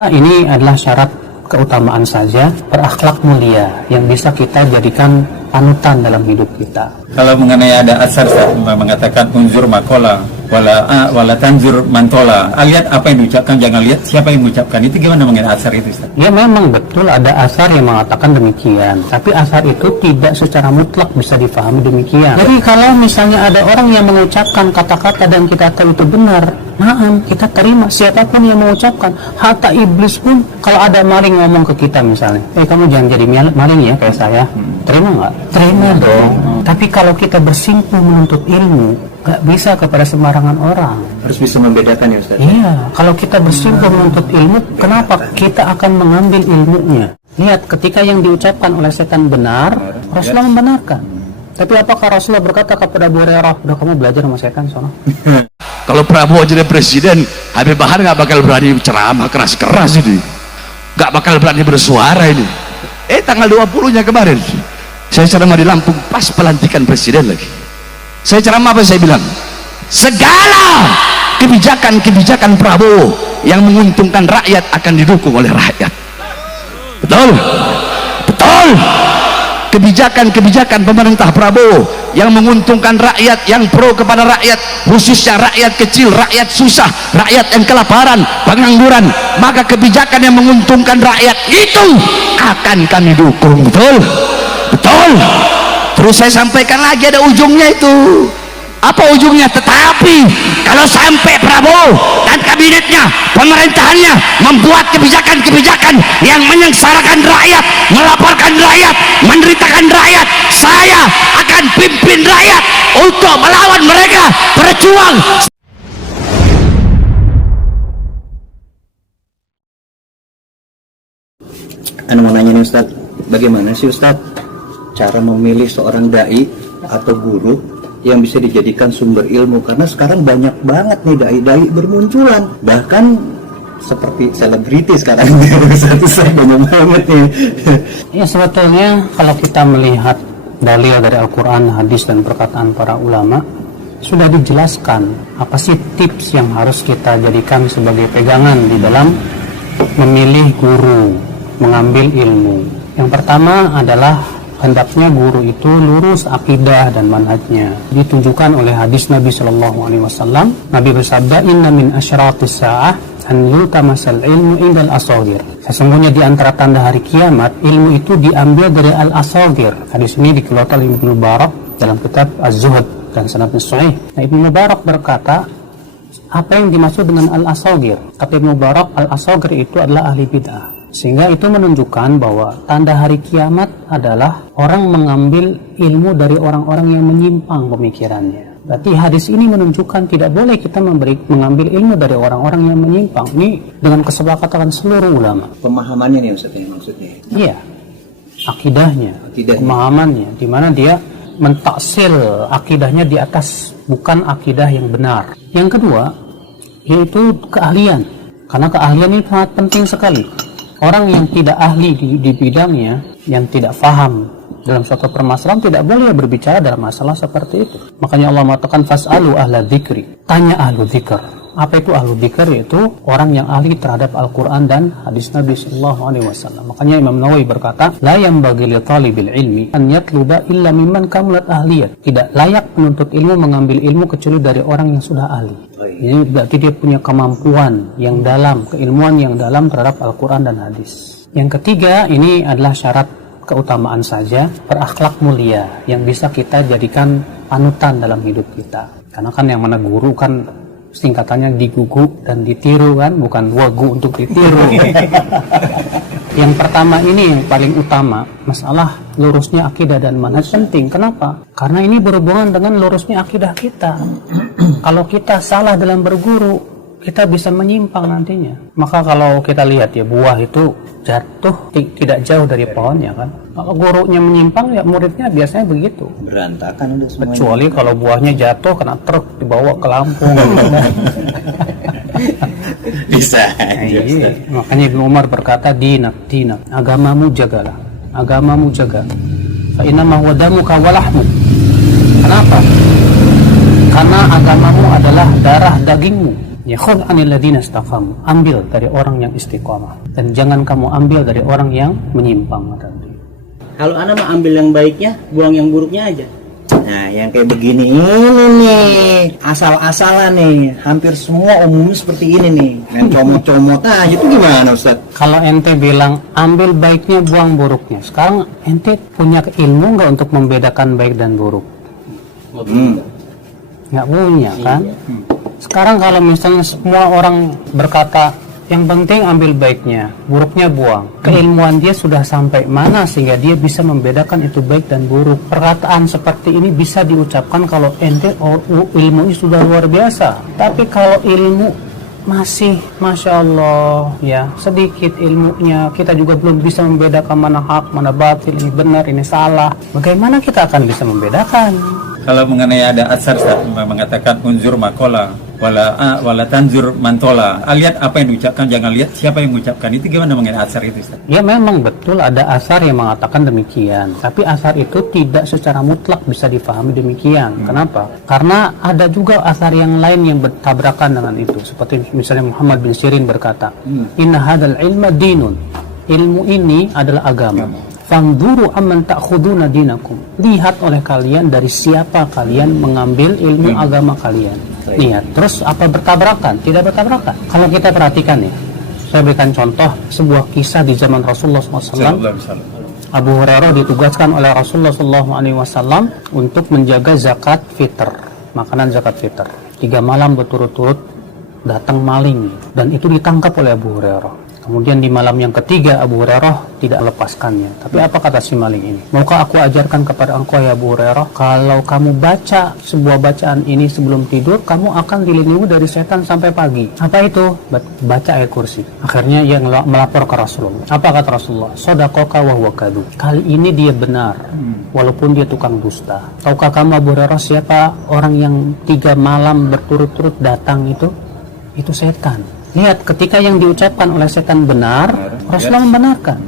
Ini adalah syarat keutamaan saja, berakhlak mulia yang bisa kita jadikan panutan dalam hidup kita. Kalau mengenai ada asar mengatakan unzur makola wala tanzur mantola, lihat apa yang diucapkan, jangan lihat siapa yang mengucapkan. Itu gimana mengenai asar itu, Ustaz? Ya memang betul ada asar yang mengatakan demikian, tapi asar itu tidak secara mutlak bisa difahami demikian. Jadi kalau misalnya ada orang yang mengucapkan kata-kata dan kita tahu itu benar, maaf, kita terima siapapun yang mengucapkan. Hatta iblis pun, kalau ada maling ngomong ke kita misalnya, kamu jangan jadi maling ya kayak saya, terima nggak? Terima dong. Tapi kalau kita bersimpuh menuntut ilmu, nggak bisa kepada sembarangan orang. Harus bisa membedakan ya Ustaz? Iya, kalau kita bersimpuh menuntut ilmu, kenapa kita akan mengambil ilmunya? Lihat, ketika yang diucapkan oleh setan benar, Rasulullah membenarkan. Tapi apakah Rasulullah berkata kepada Abu Hurairah, udah kamu belajar sama setan sono? Kalau Prabowo jadi presiden, Habib Bahar nggak bakal berani ceramah keras-keras ini, nggak bakal berani bersuara ini. Tanggal 20-nya kemarin saya ceramah di Lampung pas pelantikan presiden lagi. Saya ceramah apa saya bilang? Segala kebijakan-kebijakan Prabowo yang menguntungkan rakyat akan didukung oleh rakyat. Betul? Betul. Kebijakan-kebijakan pemerintah Prabowo yang menguntungkan rakyat, yang pro kepada rakyat, khususnya rakyat kecil, rakyat susah, rakyat yang kelaparan, pengangguran, maka kebijakan yang menguntungkan rakyat itu akan kami dukung. Betul? Betul. Terus saya sampaikan lagi ada ujungnya itu. Apa ujungnya? Tetapi kalau sampai Prabowo dan kabinetnya, pemerintahannya membuat kebijakan-kebijakan yang menyengsarakan rakyat, melaporkan rakyat, menderitakan rakyat, saya akan pimpin rakyat untuk melawan mereka, berjuang. Anu mau nanya nih Ustaz, bagaimana sih Ustaz cara memilih seorang dai atau guru yang bisa dijadikan sumber ilmu? Karena sekarang banyak banget nih dai-dai bermunculan, bahkan seperti selebriti sekarang. Satu-satu banyak banget nih. Ya sebetulnya kalau kita melihat dalil dari Al-Quran, hadis dan perkataan para ulama, sudah dijelaskan apa sih tips yang harus kita jadikan sebagai pegangan di dalam memilih guru, mengambil ilmu. Yang pertama adalah hendaknya guru itu lurus akidah dan manhajnya. Ditunjukkan oleh hadis Nabi Shallallahu Alaihi Wasallam. Nabi bersabda, Inna min asyratis sa'ah an yultamasal ilmu indal asagir. Sesungguhnya di antara tanda hari kiamat, ilmu itu diambil dari al-asagir. Hadis ini dikeluarkan oleh Ibnu Mubarak dalam kitab Az-Zuhd dan sanadnya sahih. Nah, Ibnu Mubarak berkata, apa yang dimaksud dengan al-asagir? Kata Ibnu Mubarak, al-asagir itu adalah ahli bid'ah. Sehingga itu menunjukkan bahwa tanda hari kiamat adalah orang mengambil ilmu dari orang-orang yang menyimpang pemikirannya. Berarti hadis ini menunjukkan tidak boleh kita mengambil ilmu dari orang-orang yang menyimpang. Ini dengan kesepakatan seluruh ulama. Pemahamannya nih Ustaz yang maksudnya? Iya, akidahnya. Pemahamannya, di mana dia mentaksil akidahnya di atas bukan akidah yang benar. Yang kedua, yaitu keahlian. Karena keahlian ini sangat penting sekali. Orang yang tidak ahli di bidangnya, yang tidak faham dalam suatu permasalahan, tidak boleh berbicara dalam masalah seperti itu. Makanya Allah mengatakan fas'alu ahla dzikri, tanya ahlu dzikr. Apa itu ahlu dzikr? Yaitu orang yang ahli terhadap Al-Quran dan hadis Nabi Sallallahu Alaihi Wasallam. Makanya Imam Nawawi berkata, la yanbaghi li talibil ilmi an yatluba illa mimman kamulat ahliyat. Tidak layak penuntut ilmu mengambil ilmu kecuali dari orang yang sudah ahli. Ini berarti dia punya kemampuan yang dalam, keilmuan yang dalam terhadap Al-Quran dan hadis. Yang ketiga, ini adalah syarat keutamaan saja, berakhlak mulia yang bisa kita jadikan panutan dalam hidup kita. Karena kan yang mana guru kan singkatannya digugu dan ditiru kan, bukan wagu untuk ditiru. Yang pertama ini yang paling utama, masalah lurusnya akidah dan manhaj penting. Kenapa? Karena ini berhubungan dengan lurusnya akidah kita. Kalau kita salah dalam berguru, kita bisa menyimpang nantinya. Maka kalau kita lihat ya, buah itu jatuh tidak jauh dari pohonnya kan. Kalau gurunya menyimpang ya muridnya biasanya begitu. Berantakan udah semuanya. Kecuali kalau buahnya jatuh kena truk dibawa ke Lampung. Bisa. Iya. Makanya Ibnu Umar berkata, dinak, agamamu jagalah, agamamu jaga. Fa inna ma wadamuka walahmu. Kenapa? Karena agamamu adalah darah dagingmu. Ya, khudh 'anil ladzina istaqamu, ambil dari orang yang istiqomah dan jangan kamu ambil dari orang yang menyimpang tadi. Kalau ana mah ambil yang baiknya, buang yang buruknya aja. Nah, yang kayak begini ini nih, asal-asalan nih, hampir semua umumnya seperti ini nih. Main comot-comot aja itu gimana Ustaz? Kalau ente bilang ambil baiknya, buang buruknya, sekarang ente punya ilmu nggak untuk membedakan baik dan buruk? Nggak punya kan? Sekarang kalau misalnya semua orang berkata yang penting ambil baiknya, buruknya buang, keilmuan dia sudah sampai mana sehingga dia bisa membedakan itu baik dan buruk? Perkataan seperti ini bisa diucapkan kalau ente ilmunya sudah luar biasa. Tapi kalau ilmu masih Masya Allah ya, sedikit ilmunya, kita juga belum bisa membedakan mana hak, mana batil, ini benar, ini salah. Bagaimana kita akan bisa membedakan? Kalau mengenai ada asar Ustaz, mengatakan unzur makola wala tanzur mantola. Lihat apa yang diucapkan, jangan lihat siapa yang mengucapkan. Itu gimana mengenai asar itu Ustaz? Ya memang betul ada asar yang mengatakan demikian. Tapi asar itu tidak secara mutlak bisa difahami demikian. Kenapa? Karena ada juga asar yang lain yang bertabrakan dengan itu. Seperti misalnya Muhammad bin Sirin berkata, Inna hadal ilma dinun. Ilmu ini adalah agama. Fanduru amman ta'khuduna dinakum. Lihat oleh kalian dari siapa kalian mengambil ilmu agama kalian. Lihat, terus apa bertabrakan? Tidak bertabrakan. Kalau kita perhatikan ya, saya berikan contoh sebuah kisah di zaman Rasulullah SAW. Abu Hurairah ditugaskan oleh Rasulullah SAW untuk menjaga zakat fitr, makanan zakat fitr. 3 malam berturut-turut datang maling dan itu ditangkap oleh Abu Hurairah. Kemudian di malam yang ketiga Abu Hurairah tidak melepaskannya. Tapi apa kata si maling ini? Maukah aku ajarkan kepada engkau ya Abu Hurairah, kalau kamu baca sebuah bacaan ini sebelum tidur, kamu akan dilindungi dari setan sampai pagi. Apa itu? Baca ayat kursi. Akhirnya ia melapor ke Rasulullah. Apa kata Rasulullah? Shadaqaka wa huwa kadhub. Kali ini dia benar, walaupun dia tukang dusta. Tahukah kamu Abu Hurairah siapa orang yang 3 malam berturut-turut datang itu? Itu setan. Lihat, ketika yang diucapkan oleh setan benar, Rasulullah membenarkan.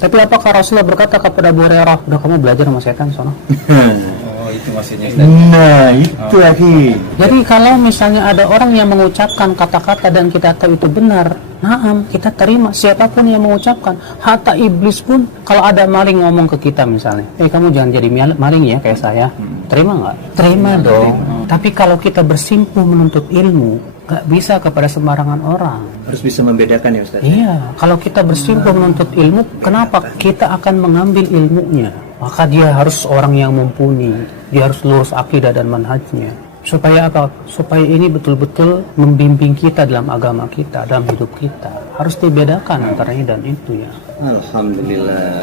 Tapi apakah Rasulullah berkata kepada Abu Hurairah, udah kamu belajar sama setan sono? Oh, itu maksudnya Ustaz. Nah, itu lagi. Jadi kalau misalnya ada orang yang mengucapkan kata-kata dan kita tahu itu benar, naam, kita terima siapapun yang mengucapkan. Hatta iblis pun, kalau ada maling ngomong ke kita misalnya, kamu jangan jadi maling ya kayak saya. Terima nggak? Terima dong. Tapi kalau kita bersimpuh menuntut ilmu, nggak bisa kepada sembarangan orang. Harus bisa membedakan ya Ustaz. Iya, kalau kita bersimpuh menuntut ilmu, kenapa kita akan mengambil ilmunya? Maka dia harus orang yang mumpuni, dia harus lurus akidah dan manhajnya. Supaya apa? Supaya ini betul-betul membimbing kita dalam agama kita, dalam hidup kita. Harus dibedakan antara ini dan itu ya. Alhamdulillah.